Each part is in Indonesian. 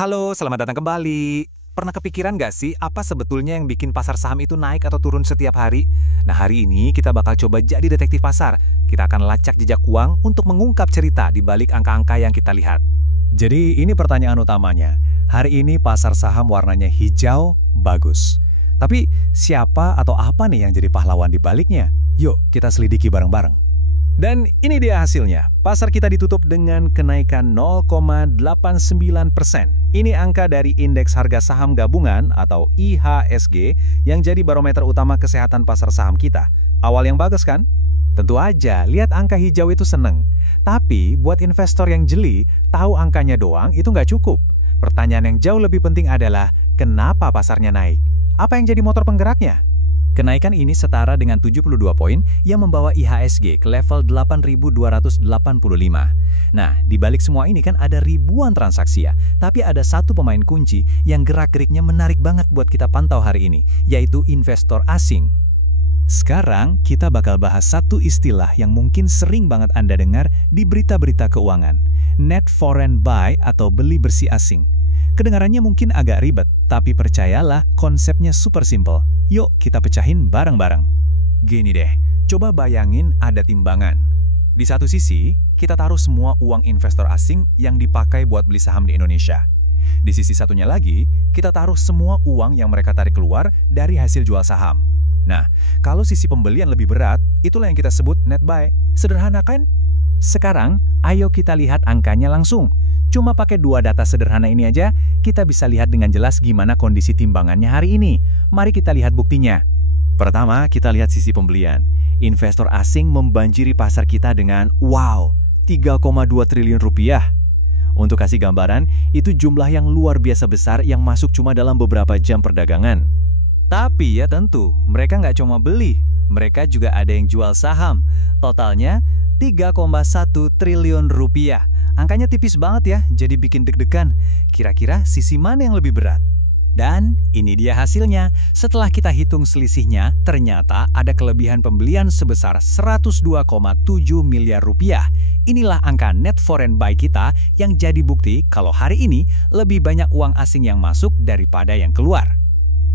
Halo, selamat datang kembali. Pernah kepikiran nggak sih apa sebetulnya yang bikin pasar saham itu naik atau turun setiap hari? Nah, hari ini kita bakal coba jadi detektif pasar. Kita akan lacak jejak uang untuk mengungkap cerita di balik angka-angka yang kita lihat. Jadi ini pertanyaan utamanya. Hari ini pasar saham warnanya hijau, bagus. Tapi siapa atau apa nih yang jadi pahlawan di baliknya? Yuk kita selidiki bareng-bareng. Dan ini dia hasilnya. Pasar kita ditutup dengan kenaikan 0,89%. Ini angka dari Indeks Harga Saham Gabungan atau IHSG yang jadi barometer utama kesehatan pasar saham kita. Awal yang bagus kan? Tentu aja, lihat angka hijau itu seneng. Tapi buat investor yang jeli, tahu angkanya doang itu nggak cukup. Pertanyaan yang jauh lebih penting adalah, kenapa pasarnya naik? Apa yang jadi motor penggeraknya? Kenaikan ini setara dengan 72 poin yang membawa IHSG ke level 8.285. Nah, di balik semua ini kan ada ribuan transaksi ya, tapi ada satu pemain kunci yang gerak-geriknya menarik banget buat kita pantau hari ini, yaitu investor asing. Sekarang kita bakal bahas satu istilah yang mungkin sering banget Anda dengar di berita-berita keuangan, net foreign buy atau beli bersih asing. Kedengarannya mungkin agak ribet, tapi percayalah konsepnya super simple. Yuk kita pecahin bareng-bareng. Gini deh, coba bayangin ada timbangan. Di satu sisi, kita taruh semua uang investor asing yang dipakai buat beli saham di Indonesia. Di sisi satunya lagi, kita taruh semua uang yang mereka tarik keluar dari hasil jual saham. Nah, kalau sisi pembelian lebih berat, itulah yang kita sebut net buy. Sederhana kan? Sekarang, ayo kita lihat angkanya langsung. Cuma pakai dua data sederhana ini aja, kita bisa lihat dengan jelas gimana kondisi timbangannya hari ini. Mari kita lihat buktinya. Pertama, kita lihat sisi pembelian. Investor asing membanjiri pasar kita dengan, wow, 3,2 triliun rupiah. Untuk kasih gambaran, itu jumlah yang luar biasa besar yang masuk cuma dalam beberapa jam perdagangan. Tapi ya tentu, mereka nggak cuma beli, mereka juga ada yang jual saham. Totalnya 3,1 triliun rupiah. Angkanya tipis banget ya, jadi bikin deg-degan. Kira-kira sisi mana yang lebih berat? Dan ini dia hasilnya. Setelah kita hitung selisihnya, ternyata ada kelebihan pembelian sebesar 102,7 miliar rupiah. Inilah angka net foreign buy kita yang jadi bukti kalau hari ini lebih banyak uang asing yang masuk daripada yang keluar.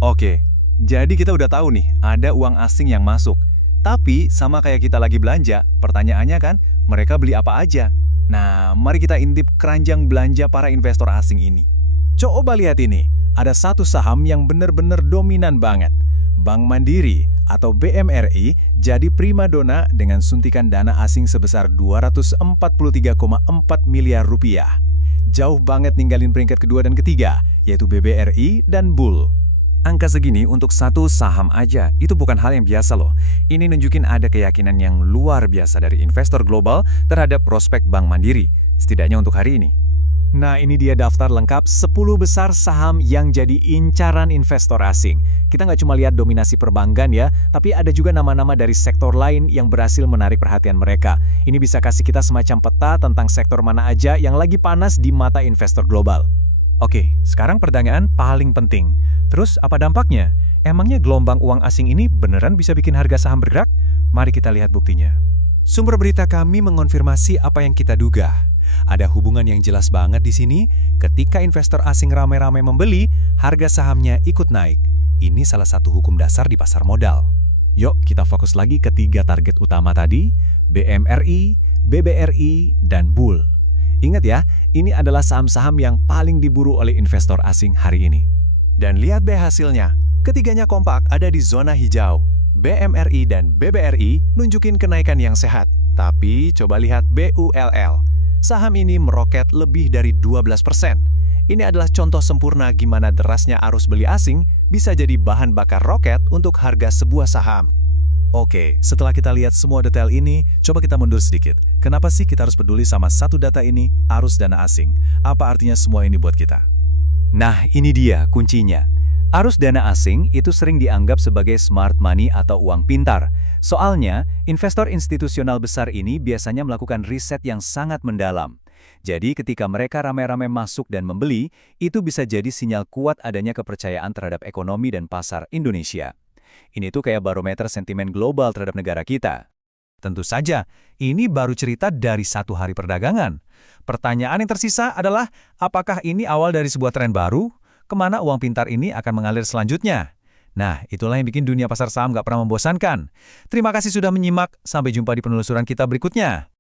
Oke, jadi kita udah tahu nih, ada uang asing yang masuk. Tapi sama kayak kita lagi belanja, pertanyaannya kan, mereka beli apa aja? Nah, mari kita intip keranjang belanja para investor asing ini. Coba lihat ini, ada satu saham yang benar-benar dominan banget. Bank Mandiri atau BMRI jadi primadona dengan suntikan dana asing sebesar 243,4 miliar rupiah. Jauh banget ninggalin peringkat kedua dan ketiga, yaitu BBRI dan Bull. Angka segini untuk satu saham aja, itu bukan hal yang biasa loh. Ini nunjukin ada keyakinan yang luar biasa dari investor global terhadap prospek Bank Mandiri, setidaknya untuk hari ini. Nah, ini dia daftar lengkap 10 besar saham yang jadi incaran investor asing. Kita nggak cuma lihat dominasi perbankan ya, tapi ada juga nama-nama dari sektor lain yang berhasil menarik perhatian mereka. Ini bisa kasih kita semacam peta tentang sektor mana aja yang lagi panas di mata investor global. Oke, sekarang pertanyaan paling penting. Terus apa dampaknya? Emangnya gelombang uang asing ini beneran bisa bikin harga saham bergerak? Mari kita lihat buktinya. Sumber berita kami mengonfirmasi apa yang kita duga. Ada hubungan yang jelas banget di sini. Ketika investor asing ramai-ramai membeli, harga sahamnya ikut naik. Ini salah satu hukum dasar di pasar modal. Yuk kita fokus lagi ke 3 target utama tadi, BMRI, BBRI, dan Bull. Ingat ya, ini adalah saham-saham yang paling diburu oleh investor asing hari ini. Dan lihat deh hasilnya, ketiganya kompak ada di zona hijau. BMRI dan BBRI nunjukin kenaikan yang sehat. Tapi coba lihat BULL. Saham ini meroket lebih dari 12%. Ini adalah contoh sempurna gimana derasnya arus beli asing bisa jadi bahan bakar roket untuk harga sebuah saham. Oke, setelah kita lihat semua detail ini, coba kita mundur sedikit. Kenapa sih kita harus peduli sama satu data ini, arus dana asing? Apa artinya semua ini buat kita? Nah, ini dia kuncinya. Arus dana asing itu sering dianggap sebagai smart money atau uang pintar. Soalnya, investor institusional besar ini biasanya melakukan riset yang sangat mendalam. Jadi ketika mereka ramai-ramai masuk dan membeli, itu bisa jadi sinyal kuat adanya kepercayaan terhadap ekonomi dan pasar Indonesia. Ini tuh kayak barometer sentimen global terhadap negara kita. Tentu saja, ini baru cerita dari 1 hari perdagangan. Pertanyaan yang tersisa adalah, apakah ini awal dari sebuah tren baru? Kemana uang pintar ini akan mengalir selanjutnya? Nah, itulah yang bikin dunia pasar saham nggak pernah membosankan. Terima kasih sudah menyimak, sampai jumpa di penelusuran kita berikutnya.